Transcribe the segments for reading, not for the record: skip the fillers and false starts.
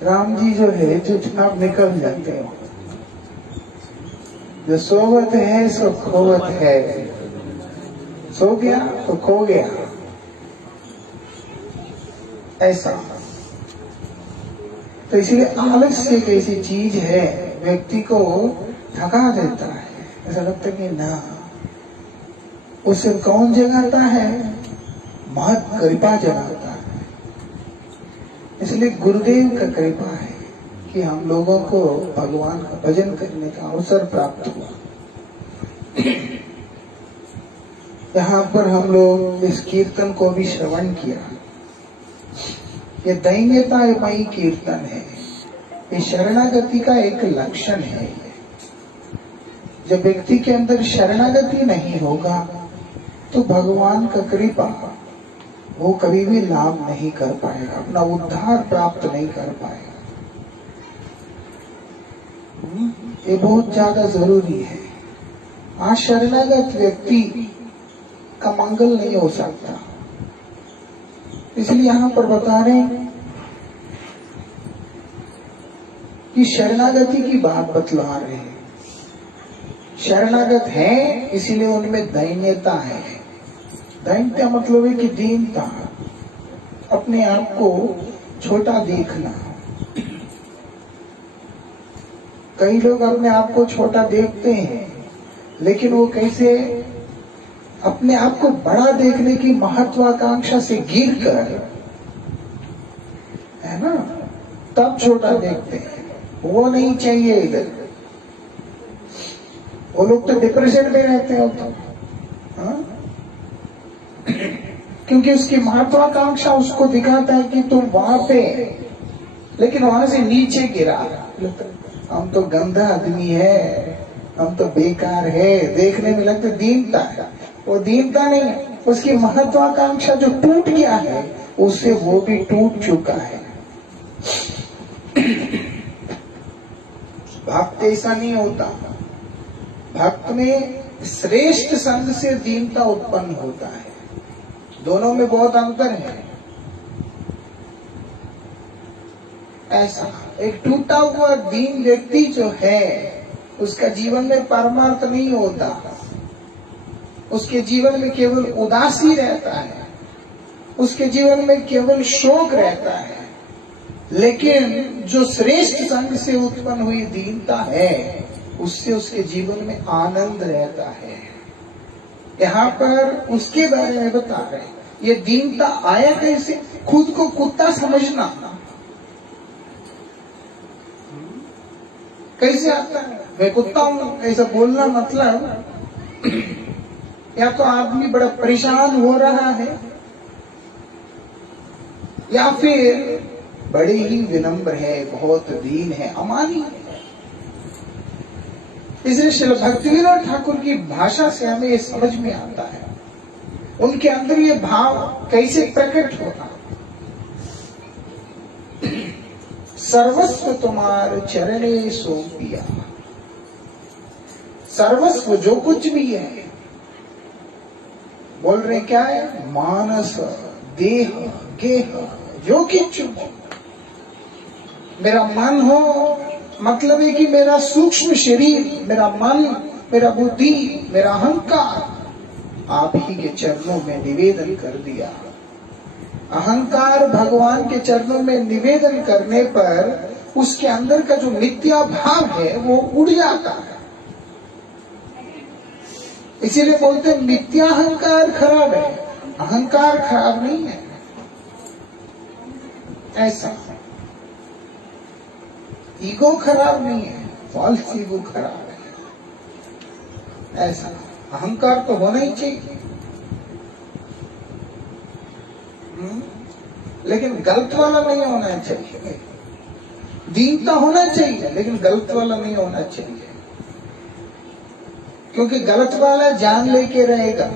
राम जी जो है चुपचाप निकल जाते हो। जो सोवत है सो खोवत है, सो गया तो खो गया, ऐसा। तो इसलिए आलस्य एक ऐसी चीज है व्यक्ति को थका देता है। ऐसा लगता है कि ना, उससे कौन जगाता है? महत कृपा जगाता है। इसलिए गुरुदेव का कृपा है कि हम लोगों को भगवान का भजन करने का अवसर प्राप्त हुआ। यहाँ पर हम लोग इस कीर्तन को भी श्रवण किया। ये दैन्यतामयी कीर्तन है, ये शरणागति का एक लक्षण है। जब व्यक्ति के अंदर शरणागति नहीं होगा तो भगवान का कृपा वो कभी भी लाभ नहीं कर पाएगा, अपना उद्धार प्राप्त नहीं कर पाएगा। ये बहुत ज्यादा जरूरी है। आज शरणागत व्यक्ति का मंगल नहीं हो सकता। इसलिए यहाँ पर बता रहे हैं कि शरणागति की बात बतला रहे हैं। शरणागत है इसीलिए उनमें दैन्यता है। दैन्यता मतलब है कि दीनता, अपने आप को छोटा देखना। कई लोग अपने आप को छोटा देखते हैं, लेकिन वो कैसे अपने आप को बड़ा देखने की महत्वाकांक्षा से गिर कर, है ना, तब छोटा देखते हैं। वो नहीं चाहिए इधर। वो लोग तो डिप्रेशन में रहते हो तो, हाँ? क्योंकि उसकी महत्वाकांक्षा उसको दिखाता है कि तुम वहां पे, लेकिन वहां से नीचे गिरा। हम तो गंदा आदमी है, हम तो बेकार है, देखने में लगता दीनता है। वो दीनता नहीं है, उसकी महत्वाकांक्षा जो टूट गया है उससे वो भी टूट चुका है। भक्त ऐसा नहीं होता। भक्त में श्रेष्ठ संग से दीनता उत्पन्न होता है। दोनों में बहुत अंतर है। ऐसा एक टूटा हुआ दीन व्यक्ति जो है उसका जीवन में परमार्थ नहीं होता। उसके जीवन में केवल उदासी रहता है, उसके जीवन में केवल शोक रहता है। लेकिन जो श्रेष्ठ संग से उत्पन्न हुई दीनता है उससे उसके जीवन में आनंद रहता है। यहाँ पर उसके बारे में बता रहे हैं। ये दीनता आया कैसे? खुद को कुत्ता समझना कैसे आता है? मैं कुत्ता हूं ऐसा बोलना मतलब, या तो आदमी बड़ा परेशान हो रहा है या फिर बड़े ही विनम्र है, बहुत दीन है, अमानी है। इसलिए श्री भक्तिविनोद ठाकुर की भाषा से हमें ये समझ में आता है उनके अंदर ये भाव कैसे प्रकट होगा। सर्वस्व तुम्हारे चरणे सौंपिया। सर्वस्व जो कुछ भी है, बोल रहे क्या है? मानस, देह, गेह, जो किच्छु हो। मेरा मन हो मतलब है कि मेरा सूक्ष्म शरीर, मेरा मन, मेरा बुद्धि, मेरा अहंकार आप ही के चरणों में निवेदन कर दिया। अहंकार भगवान के चरणों में निवेदन करने पर उसके अंदर का जो मिथ्या भाव है वो उड़ जाता है। इसीलिए बोलते हैं मिथ्या अहंकार खराब है, अहंकार खराब नहीं है। ऐसा ईगो खराब नहीं है, फॉल्स ईगो खराब है। ऐसा अहंकार तो होना ही चाहिए, लेकिन गलत वाला नहीं होना चाहिए। दीनता होना चाहिए लेकिन गलत वाला नहीं होना चाहिए, क्योंकि गलत वाला जान लेके रहेगा।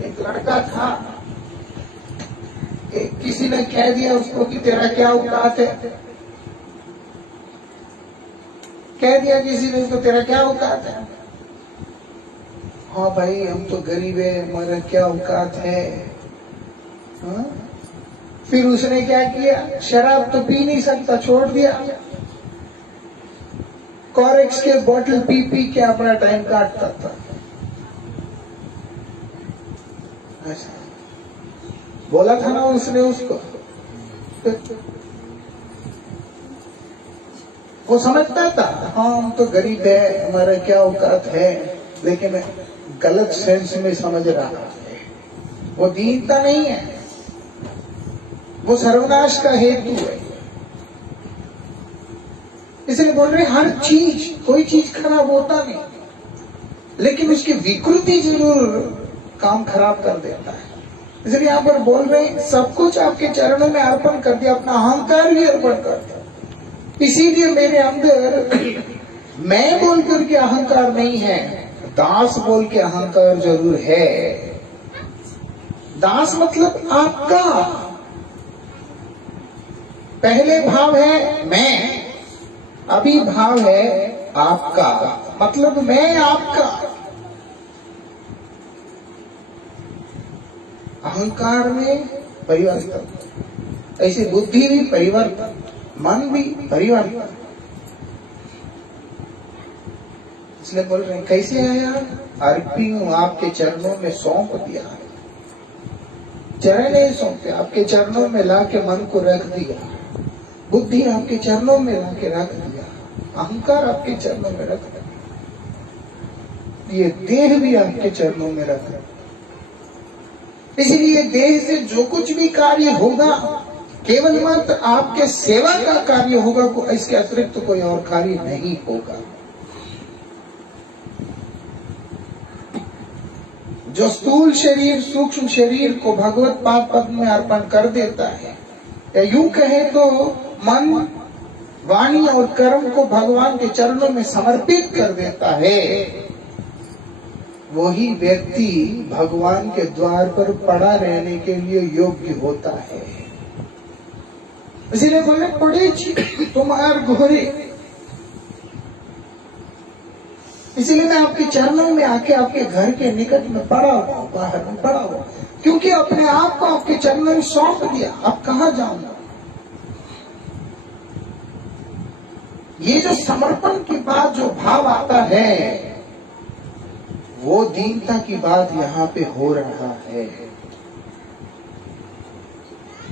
एक लड़का था, किसी ने कह दिया उसको कि तेरा क्या औकात है। कह दिया किसी ने उसको, तेरा क्या औकात है? हाँ भाई हम तो गरीब है, हमारा क्या औकात है। हाँ? फिर उसने क्या किया, शराब तो पी नहीं सकता, छोड़ दिया। कॉरेक्स के बोतल पी पी के अपना टाइम काटता था। ऐसा बोला था ना उसने उसको। वो समझता था हाँ हम तो गरीब है, हमारा क्या औकात है, लेकिन गलत सेंस में समझ रहा है। वो दीनता नहीं है, वो सर्वनाश का हेतु है। इसलिए बोल रहे हर चीज, कोई चीज खराब होता नहीं, लेकिन उसकी विकृति जरूर काम खराब कर देता है। इसलिए यहाँ पर बोल रहे सब कुछ आपके चरणों में अर्पण कर दिया, अपना अहंकार भी अर्पण कर दिया। इसीलिए मेरे अंदर मैं बोल करके अहंकार नहीं है, दास बोल के अहंकार जरूर है। दास मतलब आपका। पहले भाव है मैं, अभी भाव है आपका, मतलब मैं आपका। अहंकार में परिवर्तन, ऐसे बुद्धि भी परिवर्तन, मन भी परिवर्तन। इसलिए बोल रहे हैं कैसे आया, अर्पी हूं आपके चरणों में सौंप दिया। चरण नहीं सौंपते, आपके चरणों में लाके मन को रख दिया, बुद्धि आपके चरणों में लाके रख दिया, अहंकार आपके चरणों में रख दिया, ये देह भी आपके चरणों में रख दिया। इसलिए देह से जो कुछ भी कार्य होगा केवल मात्र आपके सेवा का कार्य होगा, इसके अतिरिक्त तो कोई और कार्य नहीं होगा। जो स्थूल शरीर सूक्ष्म शरीर को भगवत पाद पद्म में अर्पण कर देता है, या यूं कहे तो मन वाणी और कर्म को भगवान के चरणों में समर्पित कर देता है, वही व्यक्ति भगवान के द्वार पर पड़ा रहने के लिए योग्य होता है। इसीलिए बोले पड़े तुम्हार घोरे। इसीलिए मैं आपके चरणों में आके आपके घर के निकट में पड़ा हुआ, बाहर में पड़ा हुआ, क्योंकि अपने आप को आपके चरणों में सौंप दिया। अब कहाँ जाऊंगा? ये जो समर्पण के बाद जो भाव आता है, वो दीनता की बात यहाँ पे हो रहा है।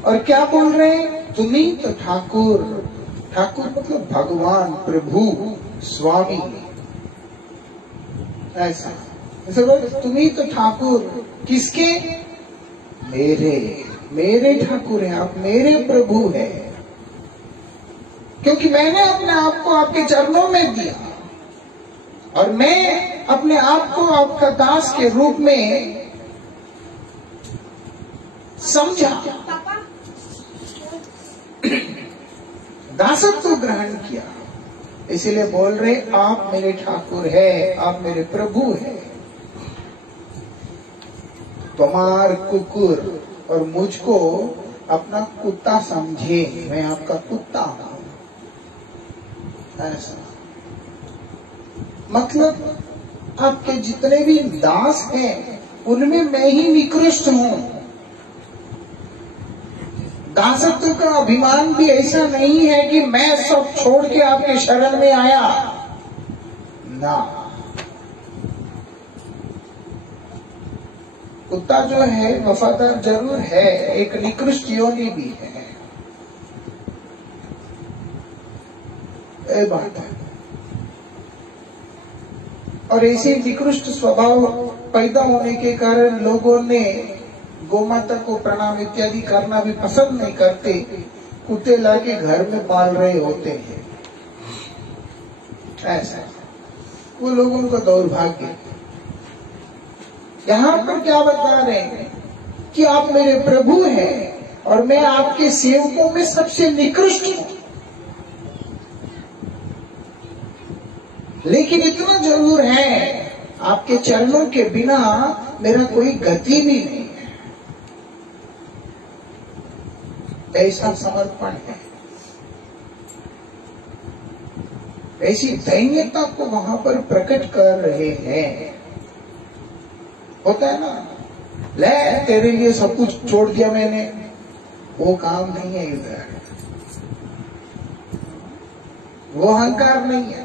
और क्या बोल रहे हैं? तुम्ही तो ठाकुर, ठाकुर मतलब भगवान, प्रभु, स्वामी, ऐसा तुम्ही तो ठाकुर किसके? मेरे ठाकुर हैं आप, मेरे प्रभु हैं, क्योंकि मैंने अपने आप को आपके चरणों में दिया और मैं अपने आप को आपका दास के रूप में समझा, दासत्व ग्रहण किया। इसीलिए बोल रहे आप मेरे ठाकुर है, आप मेरे प्रभु है। तुम्हार कुकुर, और मुझको अपना कुत्ता समझे, मैं आपका कुत्ता हूं, ऐसा मतलब आपके जितने भी दास हैं उनमें मैं ही निकृष्ट हूं। दासत्व का अभिमान भी ऐसा नहीं है कि मैं सब छोड़ के आपके शरण में आया ना। कुत्ता जो है वफादार जरूर है, एक निकृष्ट योनि भी है, ये बात है। और ऐसे निकृष्ट स्वभाव पैदा होने के कारण लोगों ने गोमाता को प्रणाम इत्यादि करना भी पसंद नहीं करते, कुत्ते लाके घर में पाल रहे होते हैं, ऐसा वो लोगों का दौर्भाग्य। यहाँ पर क्या बता रहे हैं कि आप मेरे प्रभु हैं और मैं आपके सेवकों में सबसे निकृष्ट हूं, लेकिन इतना जरूर है आपके चरणों के बिना मेरा कोई गति भी नहीं है। ऐसा समर्पण है, ऐसी दैन्यता को वहां पर प्रकट कर रहे हैं। होता है ना, ले तेरे लिए सब कुछ छोड़ दिया मैंने, वो काम नहीं है इधर, वो अहंकार नहीं है।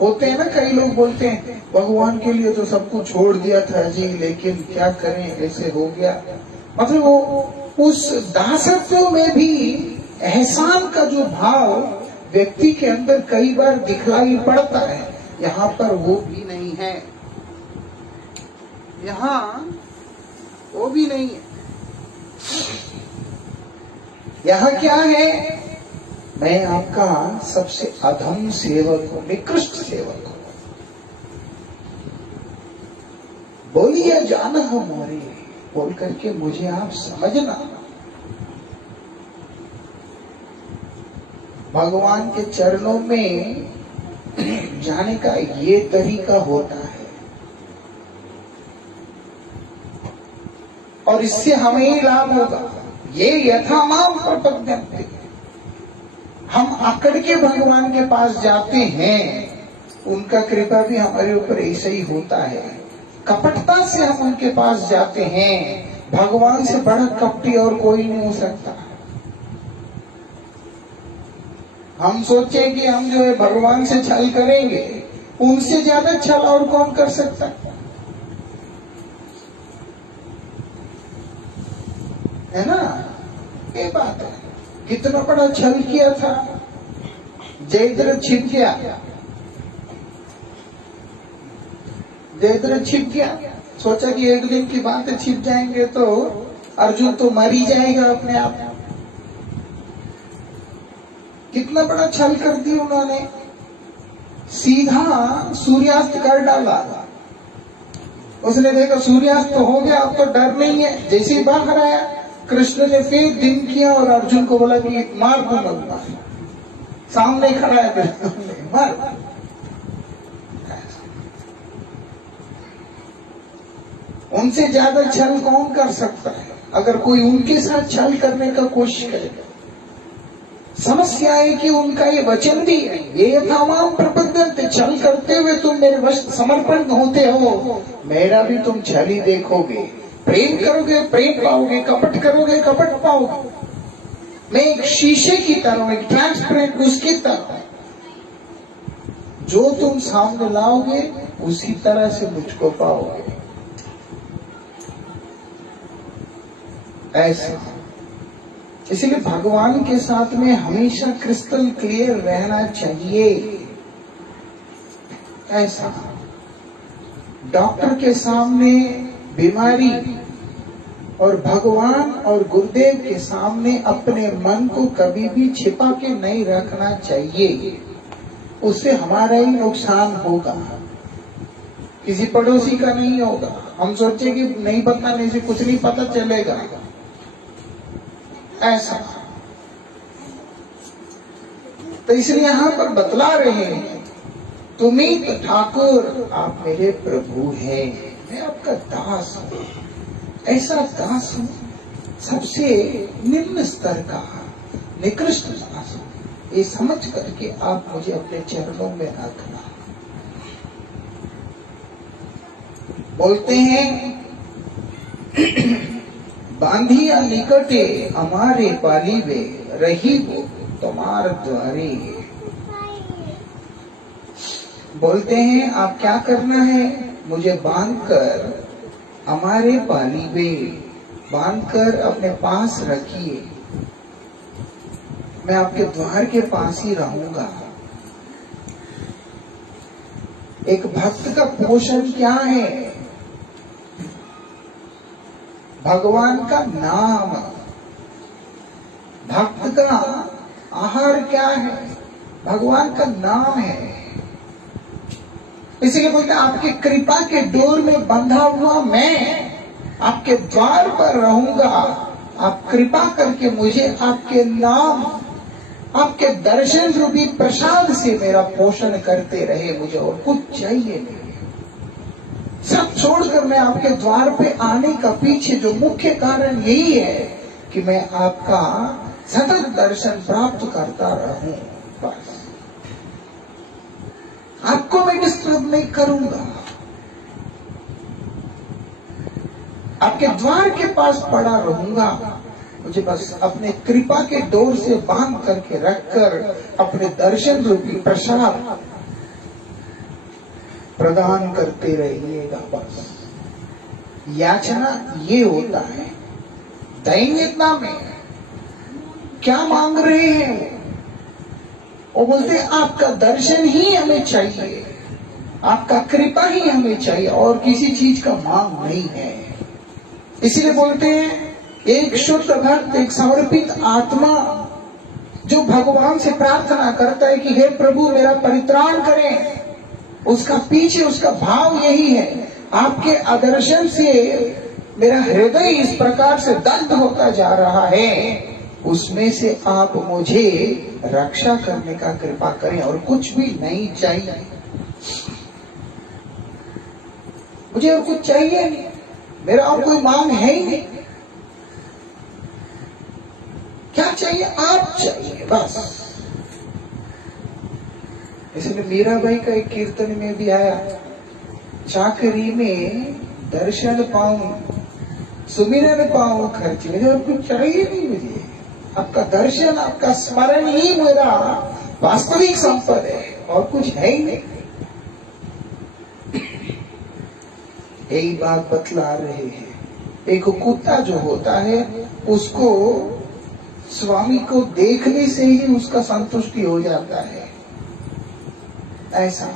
होते हैं ना कई लोग बोलते हैं भगवान के लिए तो सब कुछ छोड़ दिया था जी, लेकिन क्या करें ऐसे हो गया। मतलब वो उस दासत्व में भी एहसान का जो भाव व्यक्ति के अंदर कई बार दिखलाई पड़ता है, यहाँ पर वो भी नहीं है, यहाँ वो भी नहीं है। यहाँ क्या है? मैं आपका सबसे अधम सेवक हूं, निकृष्ट सेवक हूं। बोलिए जाना हमारे, बोल करके मुझे आप समझना। भगवान के चरणों में जाने का ये तरीका होता है, और इससे हमें ही लाभ होगा। ये यथामाम प्रपद्यन्ते, हम अकड़ के भगवान के पास जाते हैं, उनका कृपा भी हमारे ऊपर ऐसा ही होता है। कपटता से हम उनके पास जाते हैं, भगवान से बड़ा कपटी और कोई नहीं हो सकता। हम सोचे कि हम जो है भगवान से छल करेंगे, उनसे ज्यादा छल और कौन कर सकता है ना? ये बात है। कितना बड़ा छल किया था, जयद्रथ छिप गया, जयद्रथ छिप गया। सोचा कि एक दिन की बात है, छिप जाएंगे तो अर्जुन तो मर ही जाएगा अपने आप। कितना बड़ा छल कर दिया उन्होंने, सीधा सूर्यास्त कर डाला। उसने देखा सूर्यास्त तो हो गया, अब तो डर नहीं है। जैसे ही बाहर आया, कृष्ण ने फिर दिन किया और अर्जुन को बोला कि मार दूंगा। सामने खड़ा है कृष्ण, मार। उनसे ज्यादा छल कौन कर सकता है? अगर कोई उनके साथ छल करने का कोशिश करेगा, समस्या है कि उनका ये वचन भी है, ये यथामाम प्रपद्यन्ते, छल करते हुए तुम मेरे वश समर्पण होते हो, मेरा भी तुम छल ही देखोगे। प्रेम करोगे प्रेम पाओगे, कपट करोगे कपट पाओगे। मैं एक शीशे की तरह, एक ट्रांसपेरेंट उसकी तरह, जो तुम सामने लाओगे उसी तरह से मुझको पाओगे। ऐसा, इसलिए भगवान के साथ में हमेशा क्रिस्टल क्लियर रहना चाहिए। ऐसा, डॉक्टर के सामने बीमारी और भगवान और गुरुदेव के सामने अपने मन को कभी भी छिपा के नहीं रखना चाहिए, उससे हमारा ही नुकसान होगा, किसी पड़ोसी का नहीं होगा। हम सोचे कि नहीं बताने से कुछ नहीं पता चलेगा, ऐसा। तो इसलिए यहाँ पर बतला रहे हैं, तुम्ही तो ठाकुर, आप मेरे प्रभु हैं, मैं आपका दास हूं। ऐसा दास हूं, सबसे निम्न स्तर का, निकृष्ट दास हूं। ये समझ करके आप मुझे अपने चरणों में रखना। बोलते हैं बांधिया निकटे हमारे पालीवे, रही वो तुम्हार द्वारे। बोलते हैं आप क्या करना है, मुझे बांधकर हमारे पालीवे, बांधकर अपने पास रखिए, मैं आपके द्वार के पास ही रहूंगा। एक भक्त का पोषण क्या है? भगवान का नाम। भक्त का आहार क्या है? भगवान का नाम है। इसीलिए बोलते हैं आपकी कृपा के डोर में बंधा हुआ मैं आपके द्वार पर रहूंगा। आप कृपा करके मुझे आपके नाम, आपके दर्शन रूपी प्रसाद से मेरा पोषण करते रहे, मुझे और कुछ चाहिए नहीं। सब छोड़कर मैं आपके द्वार पे आने का पीछे जो मुख्य कारण यही है कि मैं आपका सतत दर्शन प्राप्त करता रहूं। बस आपको मैं डिस्टर्ब नहीं करूंगा, आपके द्वार के पास पड़ा रहूंगा, मुझे बस अपने कृपा के डोर से बांध करके रखकर अपने दर्शन रूपी प्रसाद प्रदान करते रहिएगा। बस याचना ये होता है। दैन्यता में क्या मांग रहे हैं वो बोलते आपका दर्शन ही हमें चाहिए, आपका कृपा ही हमें चाहिए और किसी चीज का मांग नहीं है। इसलिए बोलते हैं एक शुद्ध भक्त, एक समर्पित आत्मा जो भगवान से प्रार्थना करता है कि हे प्रभु मेरा परित्राण करें, उसका पीछे उसका भाव यही है, आपके आदर्शन से मेरा हृदय इस प्रकार से दग्ध होता जा रहा है, उसमें से आप मुझे रक्षा करने का कृपा करें और कुछ भी नहीं चाहिए, मुझे और कुछ चाहिए नहीं, मेरा और कोई मांग है ही नहीं। क्या चाहिए? आप चाहिए बस। इसलिए मीराबाई का एक कीर्तन में भी आया, चाकरी में दर्शन पाऊं, सुमिरन पाऊं खर्च में, और कुछ चाहिए नहीं मुझे, आपका दर्शन आपका स्मरण ही मेरा वास्तविक संपद है और कुछ है ही नहीं। यही बात बतला रहे हैं। एक कुत्ता जो होता है उसको स्वामी को देखने से ही उसका संतुष्टि हो जाता है। ऐसा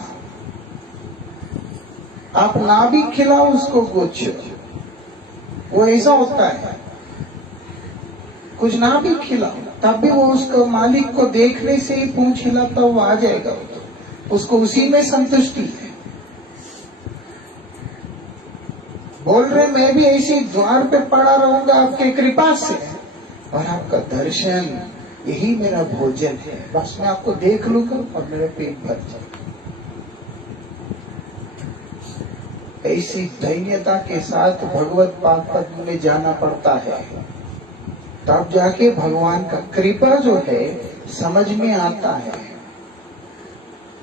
आप ना भी खिलाओ उसको कुछ, वो ऐसा होता है, कुछ ना भी खिलाओ तब भी वो उसको मालिक को देखने से ही पूंछ हिलाता वो आ जाएगा, उसको उसी में संतुष्टि है। बोल रहे मैं भी ऐसे द्वार पे पड़ा रहूंगा आपके कृपा से, और आपका दर्शन यही मेरा भोजन है, बस मैं आपको देख लूंगा और मेरा पेट भर जाए। ऐसी दैन्यता के साथ भगवत पाद पद्म में जाना पड़ता है, तब जाके भगवान का कृपा जो है समझ में आता है।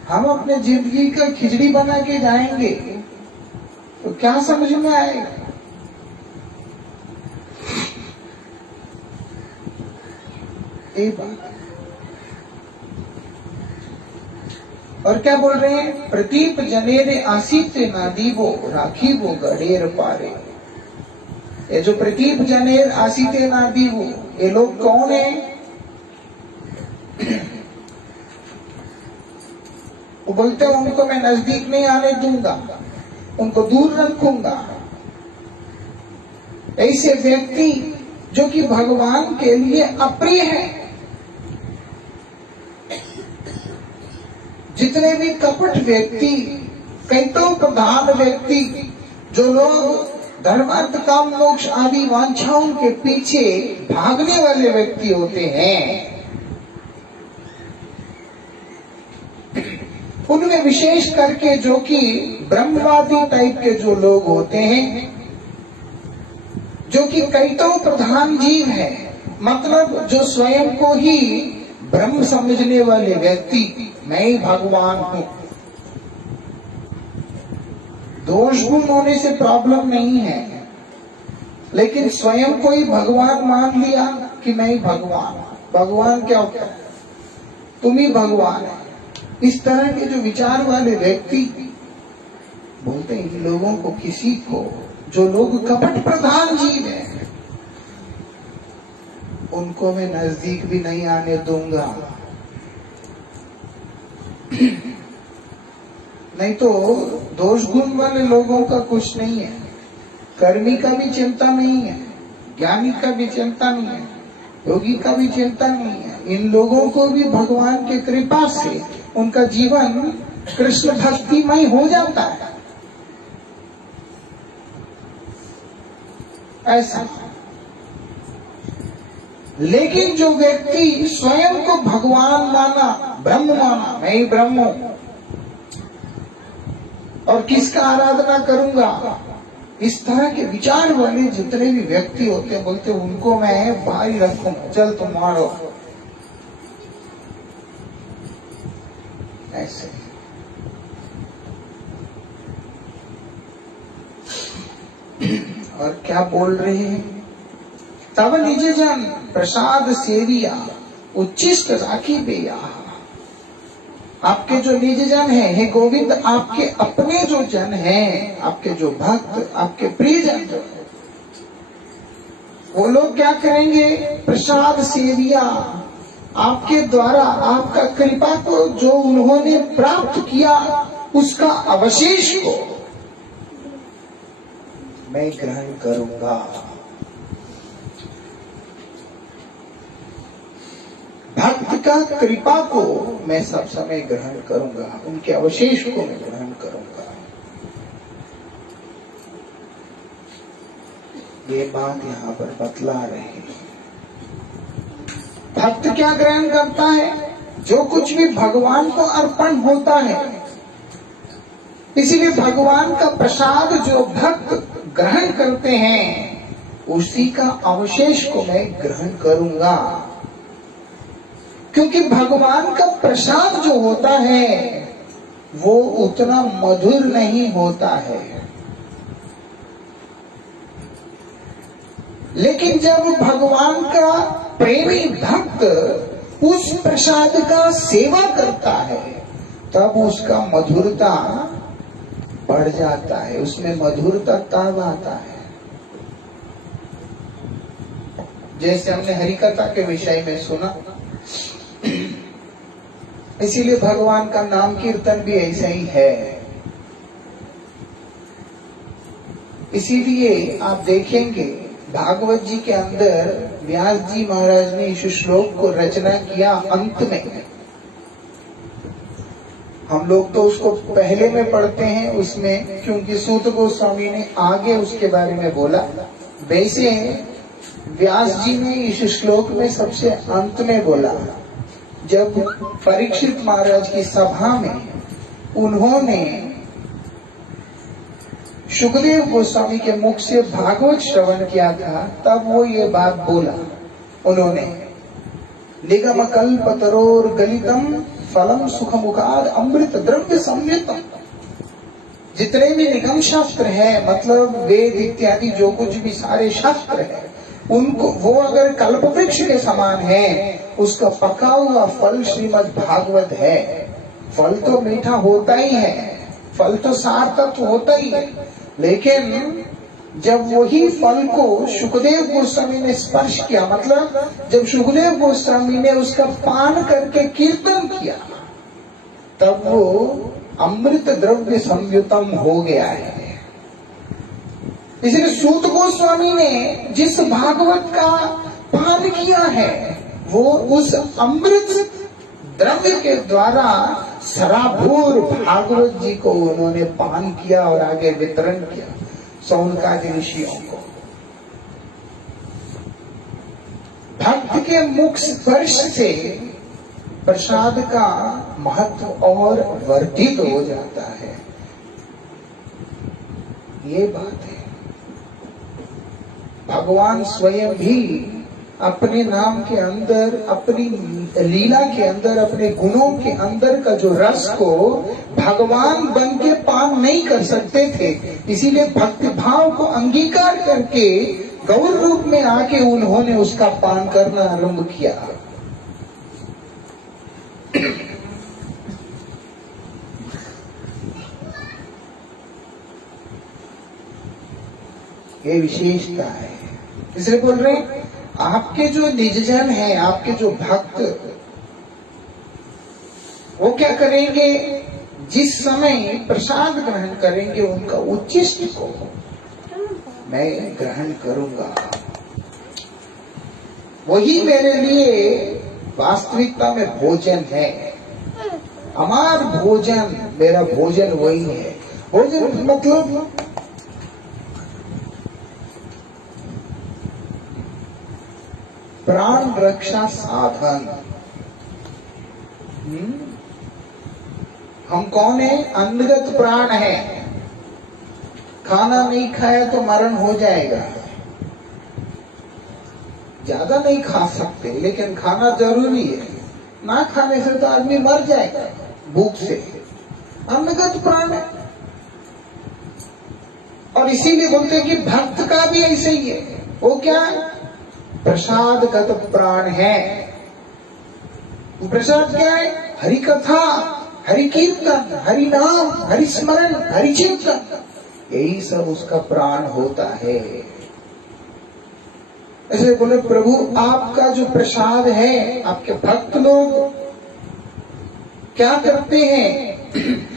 हम अपने जिंदगी का खिचड़ी बना के जाएंगे तो क्या समझ में आएगा? ये बात। और क्या बोल रहे हैं? प्रदीप जनेरे आसित ना दीवो राखी वो गडेर पारे। ये जो प्रदीप जनेर आसित ना दीवो, ये लोग कौन है? वो बोलते हैं उनको मैं नजदीक नहीं आने दूंगा, उनको दूर रखूंगा। ऐसे व्यक्ति जो कि भगवान के लिए अप्रिय है। जितने भी कपट व्यक्ति, कैटो प्रधान व्यक्ति, जो लोग धर्मार्थ काम मोक्ष आदि वांछाओं के पीछे भागने वाले व्यक्ति होते हैं, उनमें विशेष करके जो कि ब्रह्मवादी टाइप के जो लोग होते हैं, जो कि कैटो प्रधान जीव है, मतलब जो स्वयं को ही ब्रह्म समझने वाले व्यक्ति, मैं ही भगवान हूं। दोष गुण होने से प्रॉब्लम नहीं है, लेकिन स्वयं को ही भगवान मान लिया कि मैं ही भगवान। भगवान क्या होता है? तुम ही भगवान है। इस तरह के जो विचार वाले व्यक्ति बोलते हैं इन लोगों को, किसी को, जो लोग कपट प्रधान जीव है, उनको मैं नजदीक भी नहीं आने दूंगा। नहीं तो दोष गुण वाले लोगों का कुछ नहीं है, कर्मी का भी चिंता नहीं है, ज्ञानी का भी चिंता नहीं है, योगी का भी चिंता नहीं है। इन लोगों को भी भगवान के कृपा से उनका जीवन कृष्ण भक्तिमय हो जाता है। ऐसा। लेकिन जो व्यक्ति स्वयं को भगवान माना, ब्रह्म माना, मैं ही ब्रह्म हूं और किसका आराधना करूंगा, इस तरह के विचार वाले जितने भी व्यक्ति होते हैं, बोलते उनको मैं भाई रखूंगा, चल तुम मारो। ऐसे। और क्या बोल रहे हैं? तब निज जन प्रसाद सेविया उच्चिष्ट राखी बेया। आपके जो निज जन हैं, हे गोविंद, आपके अपने जो जन हैं, आपके जो भक्त, आपके प्रियजन जो है, वो लोग क्या करेंगे? प्रसाद सेविया, आपके द्वारा आपका कृपा को जो उन्होंने प्राप्त किया उसका अवशेष को मैं ग्रहण करूंगा। भक्त का कृपा को मैं सब समय ग्रहण करूंगा, उनके अवशेष को मैं ग्रहण करूंगा। ये बात यहाँ पर बतला रहे हैं। भक्त क्या ग्रहण करता है? जो कुछ भी भगवान को अर्पण होता है। इसीलिए भगवान का प्रसाद जो भक्त ग्रहण करते हैं उसी का अवशेष को मैं ग्रहण करूंगा, क्योंकि भगवान का प्रसाद जो होता है वो उतना मधुर नहीं होता है। लेकिन जब भगवान का प्रेमी भक्त उस प्रसाद का सेवा करता है तब उसका मधुरता बढ़ जाता है, उसमें मधुरता तब आता है। जैसे हमने हरिकथा के विषय में सुना, इसीलिए भगवान का नाम कीर्तन भी ऐसा ही है। इसीलिए आप देखेंगे भागवत जी के अंदर व्यास जी महाराज ने इस श्लोक को रचना किया अंत में। हम लोग तो उसको पहले में पढ़ते हैं उसमें, क्योंकि सूत गोस्वामी ने आगे उसके बारे में बोला। वैसे व्यास जी ने इस श्लोक में सबसे अंत में बोला। जब परीक्षित महाराज की सभा में उन्होंने सुखदेव गोस्वामी के मुख से भागवत श्रवण किया था, तब वो ये बात बोला उन्होंने, निगम कल्पतरोर गलितम फलम सुखमुखाद अमृत द्रव्य संयुतम। जितने भी निगम शास्त्र है, मतलब वेद इत्यादि जो कुछ भी सारे शास्त्र है, उनको वो अगर कल्प वृक्ष के समान है, उसका पका हुआ फल श्रीमद् भागवत है। फल तो मीठा होता ही है, फल तो सार्थक होता ही है, लेकिन जब वही फल को सुखदेव गोस्वामी ने स्पर्श किया, मतलब जब सुखदेव गोस्वामी ने उसका पान करके कीर्तन किया, तब वो अमृत द्रव्य संयुतम हो गया है। इसलिए सूत गोस्वामी ने जिस भागवत का पान किया है वो उस अमृत द्रव्य के द्वारा सराभूर भागवत जी को उन्होंने पान किया और आगे वितरण किया सौनकादि ऋषियों को। भक्त के मुख स्पर्श से प्रसाद का महत्व और वर्धित हो जाता है, ये बात है। भगवान स्वयं भी अपने नाम के अंदर, अपनी लीला के अंदर, अपने गुणों के अंदर का जो रस को भगवान बन के पान नहीं कर सकते थे, इसीलिए भक्ति भाव को अंगीकार करके गौर रूप में आके उन्होंने उसका पान करना आरंभ किया। ये विशेषता है। इसलिए बोल रहे हैं आपके जो निजजन हैं, आपके जो भक्त, वो क्या करेंगे? जिस समय प्रसाद ग्रहण करेंगे उनका उच्चिष्ट को मैं ग्रहण करूंगा। वही मेरे लिए वास्तविकता में भोजन है। हमार भोजन, मेरा भोजन वही है। भोजन मतलब प्राण रक्षा साधन। हम कौन है? अन्नगत प्राण है। खाना नहीं खाया तो मरण हो जाएगा। ज्यादा नहीं खा सकते, लेकिन खाना जरूरी है। ना खाने से तो आदमी मर जाएगा भूख से। अन्नगत प्राण है। और इसीलिए बोलते हैं कि भक्त का भी ऐसे ही है। वो क्या? प्रसादगत प्राण है। प्रसाद क्या है? हरि कथा, हरि कीर्तन, हरि नाम, हरि स्मरण, हरि चिंतन, यही सब उसका प्राण होता है। ऐसे बोले प्रभु आपका जो प्रसाद है, आपके भक्त लोग क्या करते हैं?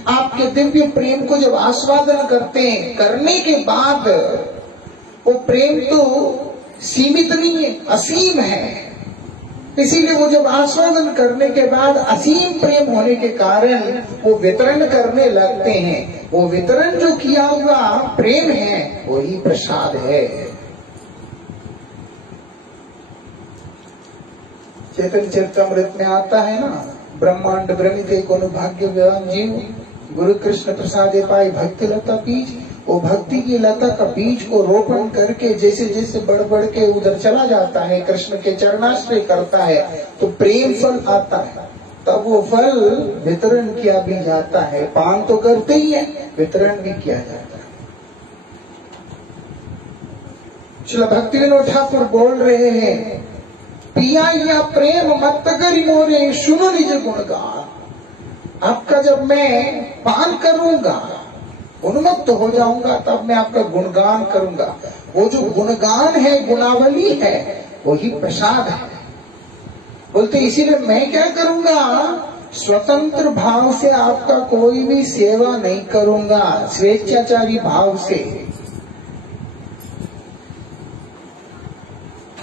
आपके दिव्य प्रेम को जब आस्वादन करते हैं, करने के बाद वो प्रेम तो सीमित नहीं है, असीम है। इसीलिए वो जब आस्वादन करने के बाद असीम प्रेम होने के कारण वो वितरण करने लगते हैं। वो वितरण जो किया हुआ प्रेम है वही प्रसाद है। चैतन्य चरितमृत में आता है ना, ब्रह्मांड भ्रमिते कोनो भाग्यवान जीव, गुरु कृष्ण प्रसादे पाए भक्ति लता बीज। वो भक्ति की लता का बीज को रोपण करके जैसे जैसे बढ़ बढ़ के उधर चला जाता है, कृष्ण के चरणाश्रय करता है, तो प्रेम फल आता है। तब वो फल वितरण किया भी जाता है। पान तो करते ही है, वितरण भी किया जाता है। श्रील भक्ति विनोद ठाकुर बोल रहे हैं, पिया या प्रेम मत करी मोरे, सुनो निज गुणगान। आपका जब मैं पान करूंगा, उन्मत्त हो जाऊंगा, तब मैं आपका गुणगान करूंगा। वो जो गुणगान है, गुणावली है, वही प्रसाद है। बोलते इसीलिए मैं क्या करूंगा, स्वतंत्र भाव से आपका कोई भी सेवा नहीं करूंगा, स्वेच्छाचारी भाव से।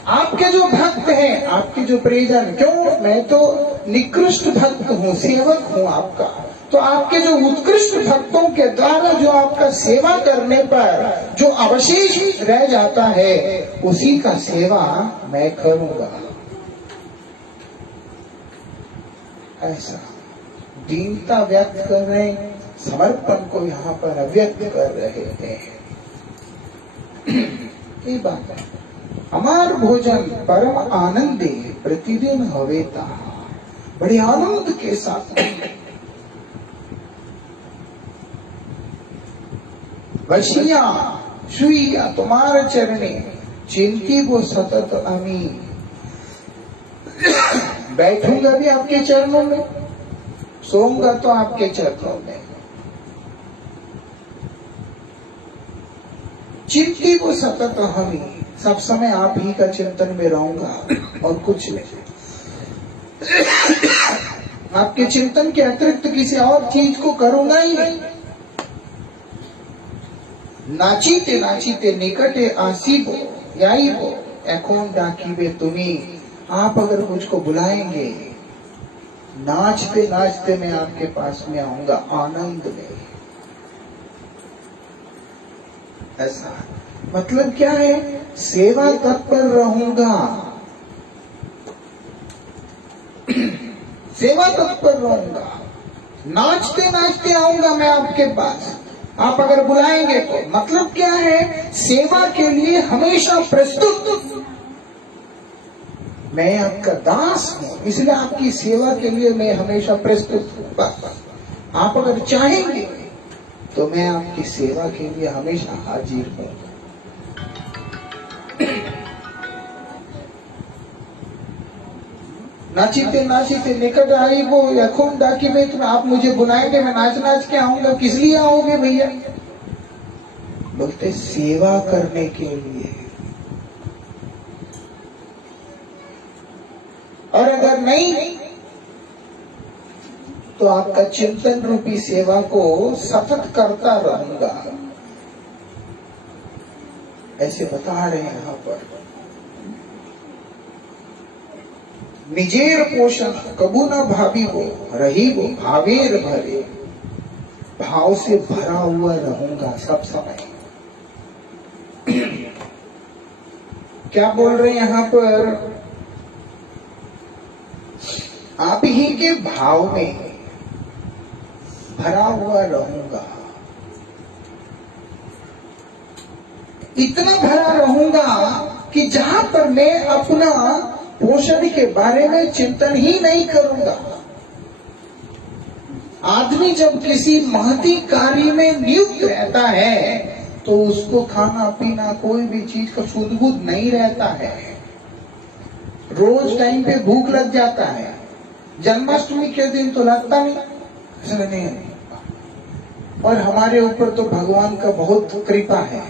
आपके जो भक्त हैं, आपके जो प्रियजन, क्यों, मैं तो निकृष्ट भक्त हूँ, सेवक हूँ आपका, तो आपके जो उत्कृष्ट भक्तों के द्वारा जो आपका सेवा करने पर जो अवशेष रह जाता है, उसी का सेवा मैं करूंगा। ऐसा दीनता व्यक्त कर रहे हैं, समर्पण को यहाँ पर अव्यक्त कर रहे हैं। ये बात है। हमार भोजन परम आनंदे प्रतिदिन हवेता, बड़े आनंद के साथ। वशिया सुइया तुम्हारे चरणे, चिंती वो सतत अमी। बैठूंगा भी आपके चरणों में, सोऊंगा तो आपके चरणों में। चिंती वो सतत हमी, सब समय आप ही का चिंतन में रहूंगा और कुछ नहीं। आपके चिंतन के अतिरिक्त किसी और चीज को करूंगा ही नहीं। नाचीते नाचीते निकटे आसीबो याईबो, एकोन डाकीबे तुम्ही। आप अगर मुझको बुलाएंगे, नाचते नाचते मैं आपके पास में आऊंगा, आनंद में। ऐसा मतलब क्या है, सेवा तत्पर रहूंगा, सेवा तत्पर रहूंगा, नाचते नाचते आऊंगा मैं आपके पास। आप अगर बुलाएंगे तो मतलब क्या है, सेवा के लिए हमेशा प्रस्तुत। मैं आपका दास हूं, इसलिए आपकी सेवा के लिए मैं हमेशा प्रस्तुत हूं। आप अगर चाहेंगे तो मैं आपकी सेवा के लिए हमेशा हाजिर हूं। नाचीते नाचीते निकट आई वो यखुम डाकी में, तुम आप मुझे बुलाएंगे, मैं नाच नाच के आऊंगा। किस लिए आओगे भैया? बोलते सेवा करने के लिए। और अगर नहीं तो आपका चिंतन रूपी सेवा को सतत करता रहूंगा। ऐसे बता रहे हैं यहाँ पर। निजेर पोषण कबू न भाभी हो, रही वो भावेर भरे। भाव से भरा हुआ रहूंगा सब समय। क्या बोल रहे हैं यहाँ पर? आप ही के भाव में भरा हुआ रहूंगा। इतना भरा रहूंगा कि जहां पर मैं अपना पोषण के बारे में चिंतन ही नहीं करूंगा। आदमी जब किसी महती कार्य में नियुक्त रहता है तो उसको खाना पीना कोई भी चीज का सुध बुध नहीं रहता है। रोज टाइम पे भूख लग जाता है, जन्माष्टमी के दिन तो लगता नहीं। और हमारे ऊपर तो भगवान का बहुत कृपा है।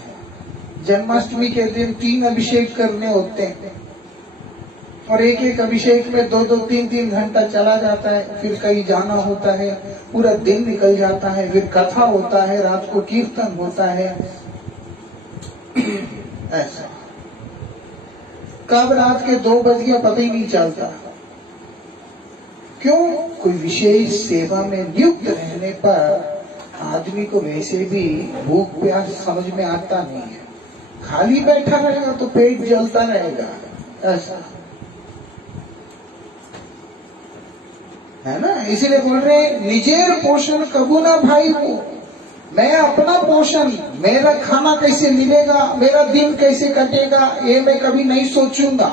जन्माष्टमी के दिन 3 अभिषेक करने होते हैं और एक एक अभिषेक में 2-2, 3-3 घंटा चला जाता है। फिर कहीं जाना होता है, पूरा दिन निकल जाता है। फिर कथा होता है, रात को कीर्तन होता है। ऐसा कब रात के 2 बज गया पता ही नहीं चलता। क्यों? कोई विशेष सेवा में नियुक्त रहने पर आदमी को वैसे भी भूख प्यास समझ में आता नहीं है। खाली बैठा रहेगा तो पेट जलता रहेगा, ऐसा है ना। इसीलिए बोल रहे निजेर पोषण कबू ना भाई हो। मैं अपना पोषण, मेरा खाना कैसे मिलेगा, मेरा दिन कैसे कटेगा, ये मैं कभी नहीं सोचूंगा।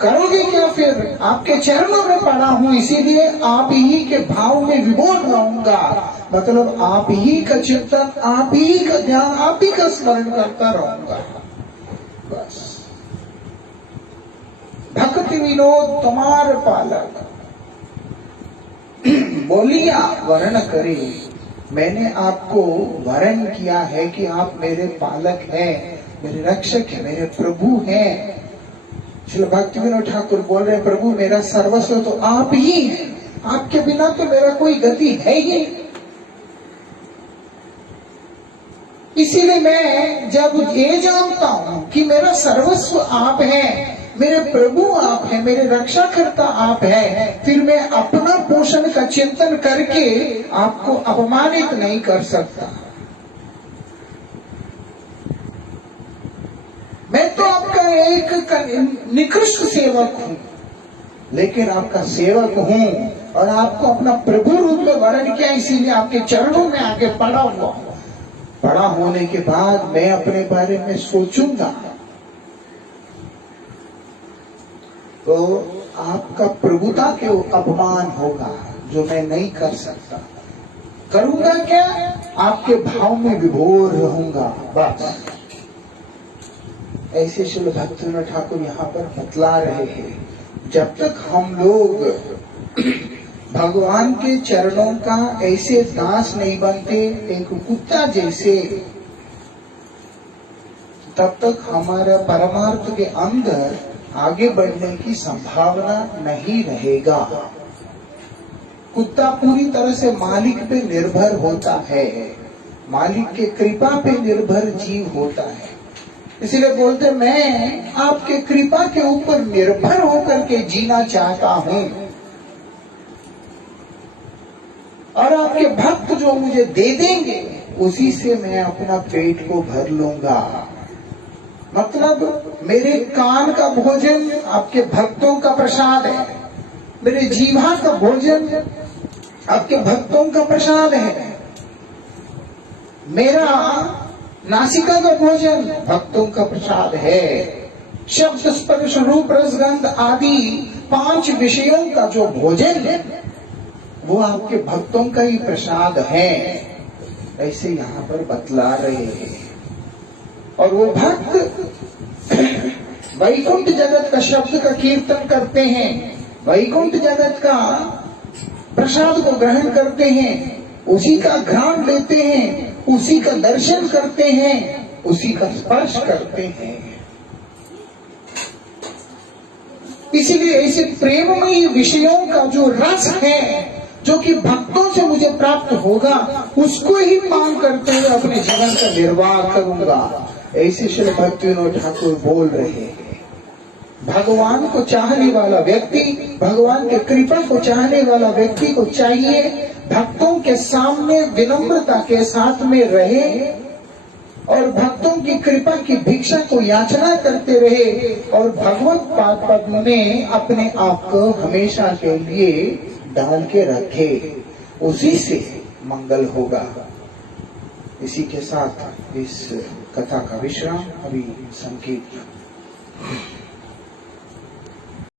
करोगे क्या? फिर आपके चरणों में पड़ा हूं, इसीलिए आप ही के भाव में विभोर रहूंगा। मतलब आप ही का चिंतन, आप ही का ध्यान, आप ही का स्मरण करता रहूंगा। बस भक्ति विनोद तुम्हार पालक बोलिया वर्ण करे। मैंने आपको वर्ण किया है कि आप मेरे पालक हैं, मेरे रक्षक हैं, मेरे प्रभु हैं। श्री भक्ति विनोद ठाकुर बोल रहे हैं, प्रभु मेरा सर्वस्व तो आप ही हैं, आपके बिना तो मेरा कोई गति है ही। इसीलिए मैं जब ये जानता हूं कि मेरा सर्वस्व आप हैं, मेरे प्रभु आप हैं, मेरे रक्षा करता आप हैं, फिर मैं अपना पोषण का चिंतन करके आपको अपमानित नहीं कर सकता। मैं तो आपका एक निकृष्ट सेवक हूं, लेकिन आपका सेवक हूं और आपको अपना प्रभु रूप में वर्ण किया, इसीलिए आपके चरणों में आगे पड़ा हुआ हूं। बड़ा होने के बाद मैं अपने बारे में सोचूंगा तो आपका प्रभुता के अपमान होगा जो मैं नहीं कर सकता। करूंगा क्या? आपके भाव में विभोर रहूंगा। बस ऐसे श्री भक्ति विनोद ठाकुर यहाँ पर बतला रहे हैं। जब तक हम लोग भगवान के चरणों का ऐसे दास नहीं बनते, एक कुत्ता जैसे, तब तक हमारा परमार्थ के अंदर आगे बढ़ने की संभावना नहीं रहेगा। कुत्ता पूरी तरह से मालिक पे निर्भर होता है, मालिक के कृपा पे निर्भर जीव होता है। इसलिए बोलते मैं आपके कृपा के ऊपर निर्भर होकर के जीना चाहता हूं और आपके भक्त जो मुझे दे देंगे उसी से मैं अपना पेट को भर लूंगा। मतलब मेरे कान का भोजन आपके भक्तों का प्रसाद है, मेरे जीवा का भोजन आपके भक्तों का प्रसाद है, मेरा नासिका का भोजन भक्तों का प्रसाद है। शब्द स्पर्श रूप रसगंध आदि 5 विषयों का जो भोजन है वो आपके भक्तों का ही प्रसाद है। ऐसे यहाँ पर बतला रहे हैं। और वो भक्त वैकुंठ जगत का शब्द का कीर्तन करते हैं, वैकुंठ जगत का प्रसाद को ग्रहण करते हैं, उसी का घ्राण लेते हैं, उसी का दर्शन करते हैं, उसी का स्पर्श करते हैं। इसीलिए ऐसे प्रेममयी विषयों का जो रस है, जो कि भक्तों से मुझे प्राप्त होगा, उसको ही पान करते हुए अपने जीवन का निर्वाह करूंगा। ऐसे श्री भक्ति विनोद ठाकुर बोल रहे हैं। भगवान को चाहने वाला व्यक्ति, भगवान के कृपा को चाहने वाला व्यक्ति को चाहिए भक्तों के सामने विनम्रता के साथ में रहे और भक्तों की कृपा की भिक्षा को याचना करते रहे और भगवत पाद पद्म में अपने आप को हमेशा के लिए डाल के रखे, उसी से मंगल होगा। इसी के साथ इस कथा का विश्राम, अभी संकीर्तन।